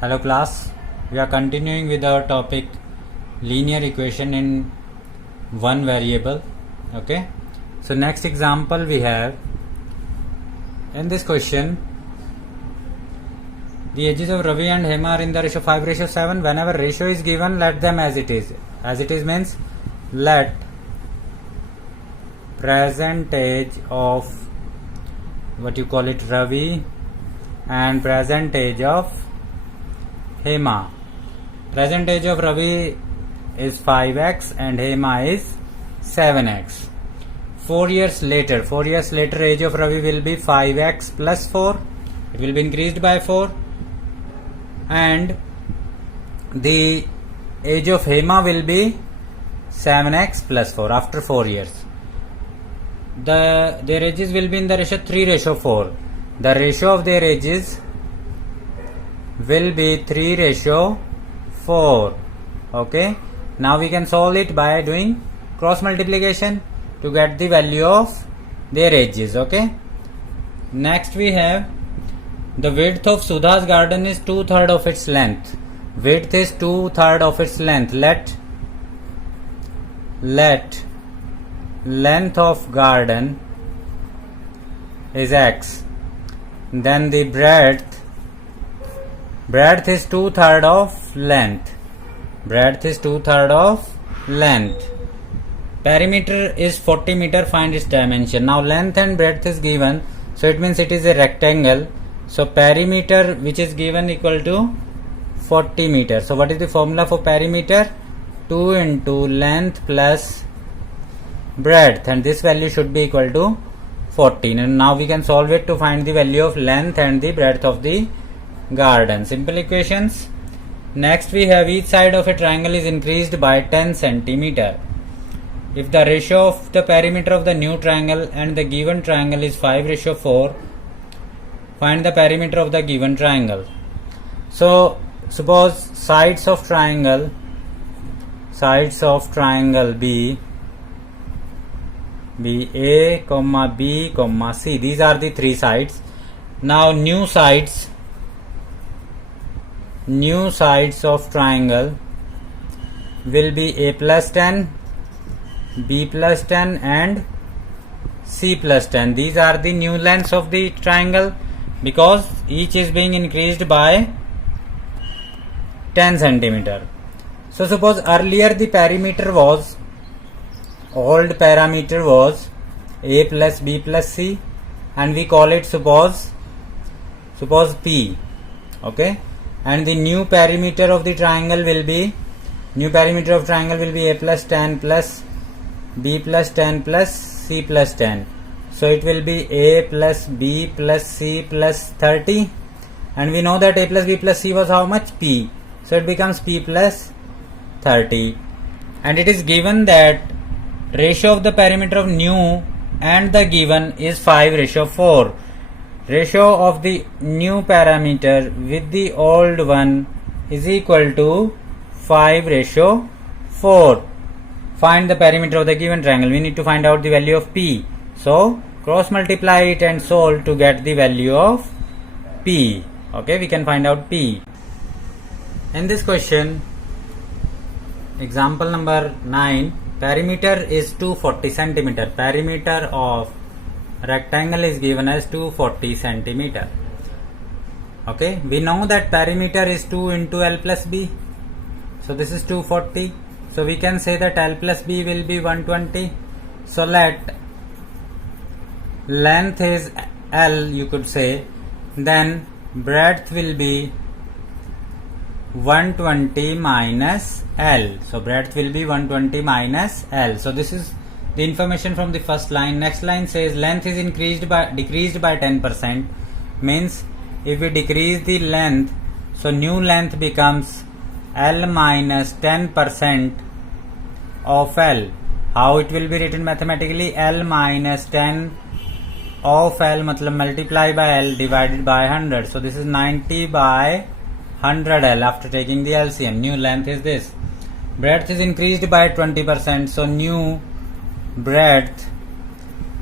Hello class, we are continuing with our topic linear equation in one variable. Okay, so next example we have in this question, the edges of Ravi and Hema are in the ratio 5:7. Whenever ratio is given, let them as it is. As it is means let percentage of what you call it Ravi and percentage of Hema. Percentage of Ravi is 5x and Hema is 7x. 4 years later age of Ravi will be 5x plus 4. It will be increased by 4. And the age of Hema will be 7x plus 4 after 4 years. Their ages will be in the ratio 3:4. The ratio of their ages will be 3:4. Okay, now we can solve it by doing cross multiplication to get the value of their ages. Okay, next we have the width of Sudha's garden is 2/3 of its length. Width is 2/3 of its length. Let length of garden is x. Then the breadth is 2/3 of length. Breadth is 2/3 of length. Perimeter is 40 meter. Find its dimension. Now length and breadth is given, so it means it is a rectangle. So perimeter which is given equal to 40 meter. So what is the formula for perimeter? 2 into length plus breadth, and this value should be equal to 14. And now we can solve it to find the value of length and the breadth of the garden. Simple equations. Next we have each side of a triangle is increased by 10 centimeter. If the ratio of the perimeter of the new triangle and the given triangle is 5:4, find the perimeter of the given triangle. So suppose sides of triangle be A, B, C. These are the three sides. Now new sides of triangle will be A plus 10, B plus 10 and C plus 10. These are the new lengths of the triangle because each is being increased by 10 centimeter. So suppose earlier the old parameter was A plus B plus C, and we call it suppose P. Okay, and the new perimeter of the triangle will be A plus 10 plus B plus 10 plus C plus 10. So it will be A plus B plus C plus 30, and we know that A plus B plus C was how much? P. So it becomes P plus 30, and it is given that ratio of the perimeter of new and the given is 5:4. Ratio of the new parameter with the old one is equal to 5:4. Find the perimeter of the given triangle. We need to find out the value of P. So cross multiply it and solve to get the value of P. Okay, we can find out P. In this question, example number 9, perimeter is 240 centimeter. Perimeter of rectangle is given as 240 centimeter. Okay, we know that perimeter is 2 into L plus B. So this is 240. So we can say that L plus B will be 120. So let length is L, you could say, then breadth will be 120 minus L. So breadth will be 120 minus L. So this is the information from the first line. Next line says length is decreased by 10%. Means if we decrease the length, so new length becomes L minus 10% of L. How it will be written mathematically? L minus 10 of L matlab multiply by L divided by 100. So this is 90 by 100 L after taking the LCM. New length is this. Breadth is increased by 20%. So new breadth,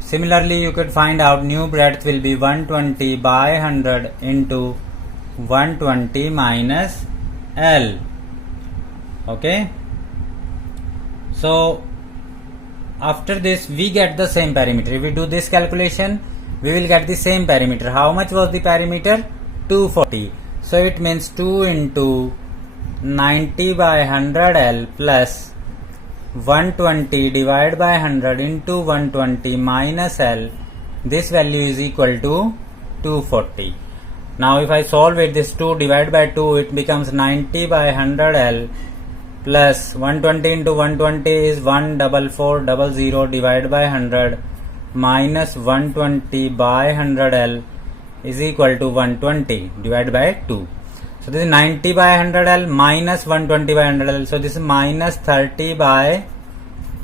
similarly you could find out new breadth will be 120 by 100 into 120 minus L. Okay, so after this we get the same perimeter. If we do this calculation, we will get the same perimeter. How much was the perimeter? 240. So it means 2 into 90 by 100 L plus 120 divided by 100 into 120 minus L. This value is equal to 240. Now if I solve it, this 2 divided by 2, it becomes 90 by 100 L plus 120 into 120 is 14400 divided by 100 minus 120 by 100 L is equal to 120 divided by 2. So this is 90 by 100 L minus 120 by 100 L. So this is minus 30 by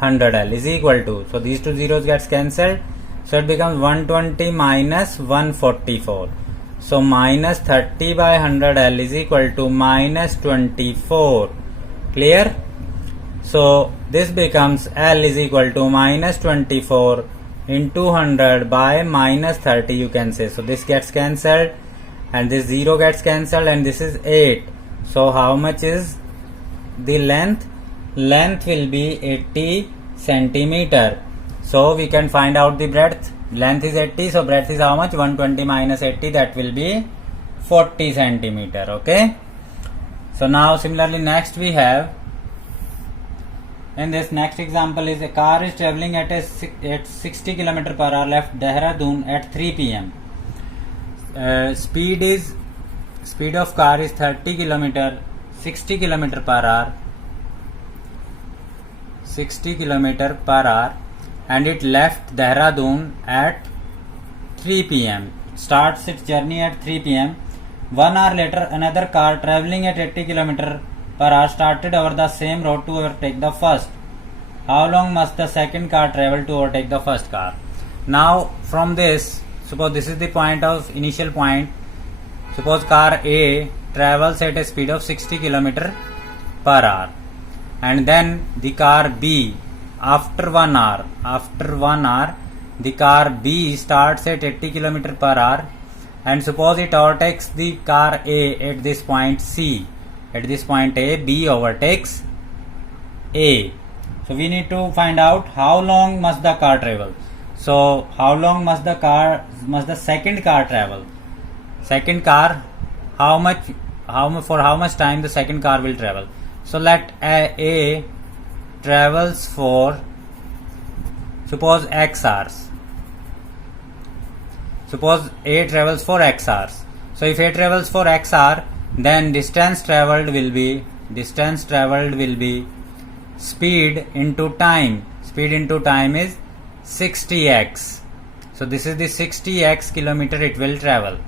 100 L is equal to. So these two zeros gets cancelled. So it becomes 120 minus 144. So minus 30 by 100 L is equal to minus 24. Clear? So this becomes L is equal to minus 24 into 100 by minus 30, you can say. So this gets cancelled and this 0 gets cancelled and this is 8. So how much is the length? Length will be 80 centimeter. So we can find out the breadth. Length is 80, so breadth is how much? 120 minus 80, that will be 40 centimeter. Okay. So now similarly next we have, in this next example is a car is travelling at 60 km per hour, left Dehradun at 3 p.m. Speed of car is 30 km, 60 km per hour, 60 km per hour, and it left Dehradun at 3 p.m. Starts its journey at 3 p.m. 1 hour later, another car travelling at 80 km per hour started over the same road to overtake the first. How long must the second car travel to overtake the first car? Now from this, suppose this is the point of initial point. Suppose car A travels at a speed of 60 km per hour, and then the car B after 1 hour, the car B starts at 80 km per hour, and suppose it overtakes the car A at this point C. At this point A, B overtakes A. So we need to find out how long must the car travel. So how long must the second car travel? Second car, for how much time the second car will travel? So let A travels for, suppose X hours. Suppose A travels for X hours. So if A travels for X hour, then distance traveled will be speed into time. Speed into time is 60x. So this is the 60x kilometer it will travel.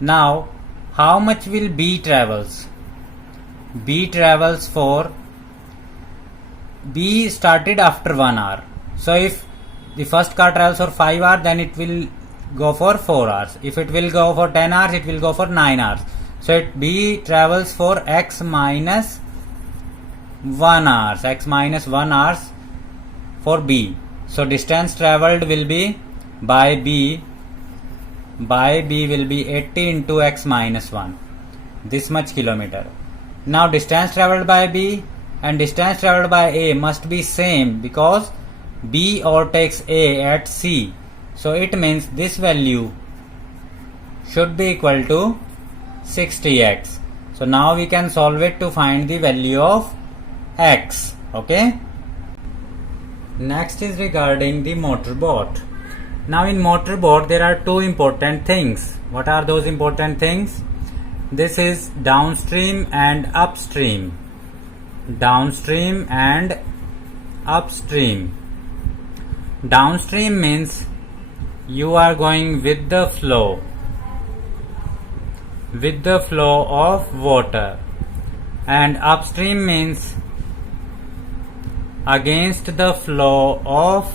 Now how much will B travels? B travels for, B started after 1 hour. So if the first car travels for 5 hours, then it will go for 4 hours. If it will go for 10 hours, it will go for 9 hours. So B travels for x minus 1 hours. X minus 1 hours for B. So distance travelled will be by B will be 80 into x minus 1. This much kilometer. Now distance travelled by B and distance travelled by A must be same, because B overtakes A at C. So it means this value should be equal to 60x. So now we can solve it to find the value of x. Okay. Next is regarding the motorboat. Now in motorboat there are two important things. What are those important things? This is downstream and upstream. Downstream and upstream. Downstream means you are going with the flow of water, and upstream means against the flow of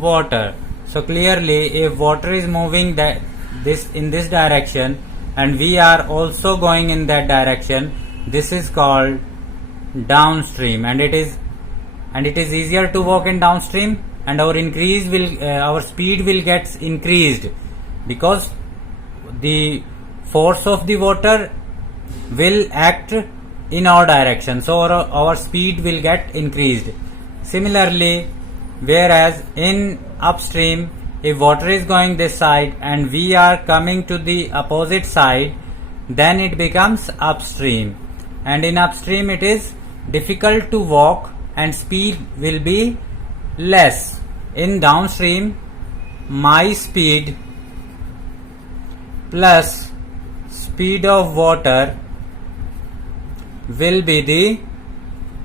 water. So clearly if water is moving in this direction and we are also going in that direction, this is called downstream, and it is easier to walk in downstream, and our speed will get increased, because the force of the water will act in our direction, so our speed will get increased. Similarly, whereas in upstream, if water is going this side and we are coming to the opposite side, then it becomes upstream, and in upstream it is difficult to walk and speed will be less. In downstream, my speed plus speed of water will be the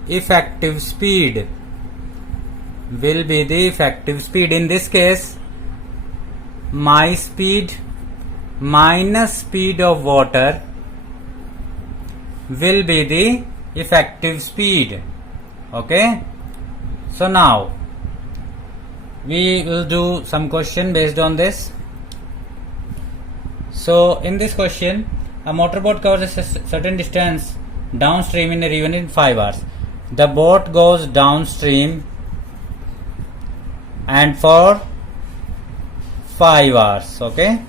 effective speed. In this case, my speed minus speed of water will be the effective speed. Okay, so now we will do some question based on this. So in this question, a motorboat covers a certain distance downstream in a river in 5 hours. The boat goes downstream and for 5 hours. Okay,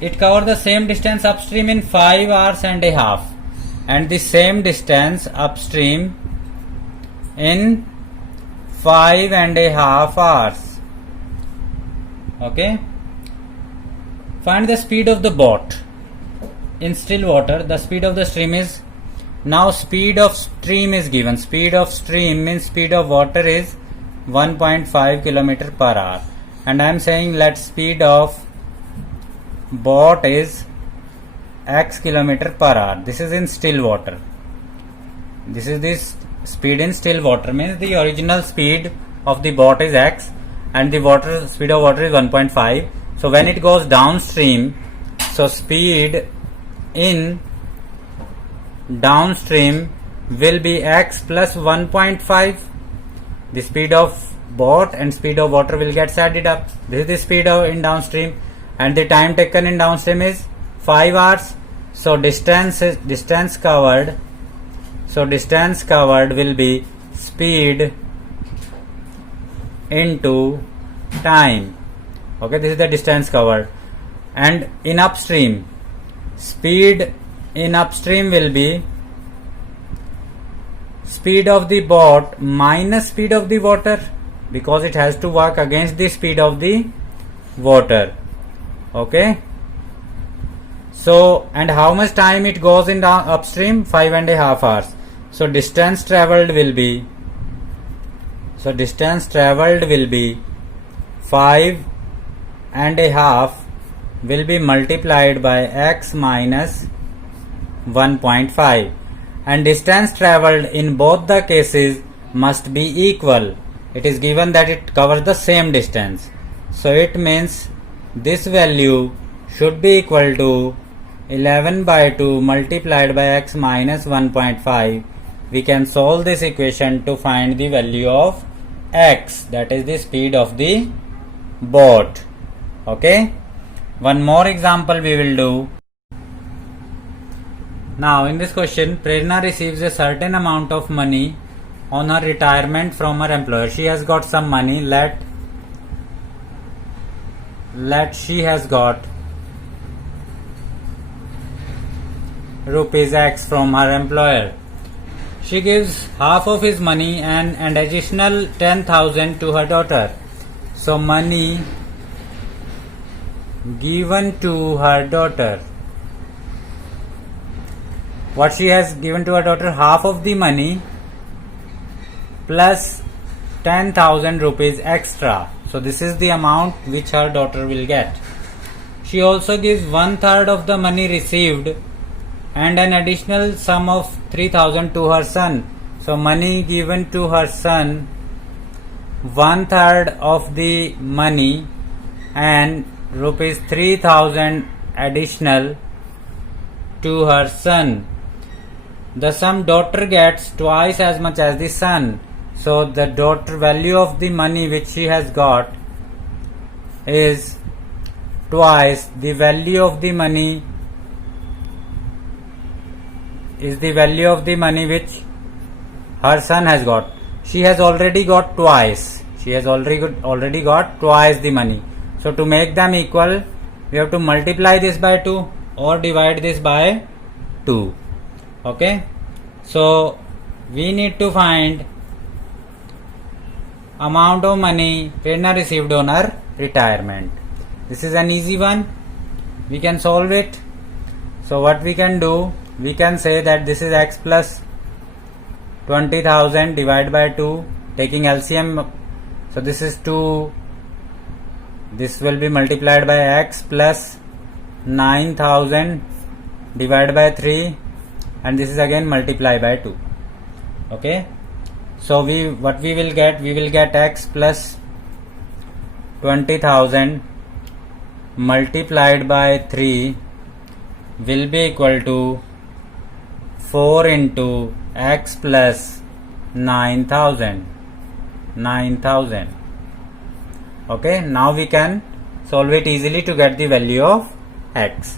it covers the same distance upstream in 5 hours and a half, and the same distance upstream in 5.5 hours. Okay, find the speed of the boat in still water. The speed of the stream is, now speed of stream is given. Speed of stream means speed of water is 1.5 km per hour, and I am saying let speed of boat is x km per hour. This is in still water. This is this speed in still water, means the original speed of the boat is x and the water speed of water is 1.5. So when it goes downstream, so speed in downstream will be x plus 1.5. The speed of boat and speed of water will get added up. This is the speed of in downstream, and the time taken in downstream is 5 hours. So distance covered will be speed into time. Okay, this is the distance covered. And in upstream, speed in upstream will be speed of the boat minus speed of the water, because it has to work against the speed of the water. Okay, so and how much time it goes in down upstream? 5.5 hours. So distance traveled will be 5.5 will be multiplied by x minus 1.5, and distance traveled in both the cases must be equal. It is given that it covers the same distance, so it means this value should be equal to 11/2 multiplied by x minus 1.5. We can solve this equation to find the value of x, that is the speed of the boat. Okay, one more example we will do. Now in this question, Prerna receives a certain amount of money on her retirement from her employer. She has got some money. Let she has got rupees x from her employer. She gives half of his money and an additional 10,000 to her daughter. So money given to her daughter. What she has given to her daughter? Half of the money plus 10,000 rupees extra. So this is the amount which her daughter will get. She also gives 1/3 of the money received and an additional sum of 3,000 to her son. So money given to her son, 1/3 of the money and rupees 3,000 additional to her son. The sum daughter gets twice as much as the son. So the daughter value of the money which she has got is twice the value of the money which her son has got. She has already got twice. She has already got twice the money. So to make them equal, we have to multiply this by 2 or divide this by 2. Okay, so we need to find amount of money Prerna received on her retirement. This is an easy one, we can solve it. So what we can do, we can say that this is x plus 20,000 divided by 2, taking LCM. So this is 2, this will be multiplied by x plus 9,000 divided by 3, and this is again multiplied by 2. Okay, so what we will get x plus 20,000 multiplied by 3 will be equal to 4 into x plus 9,000. Okay, now we can solve it easily to get the value of x.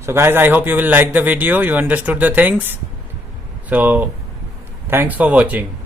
So guys, I hope you will like the video, you understood the things. So thanks for watching.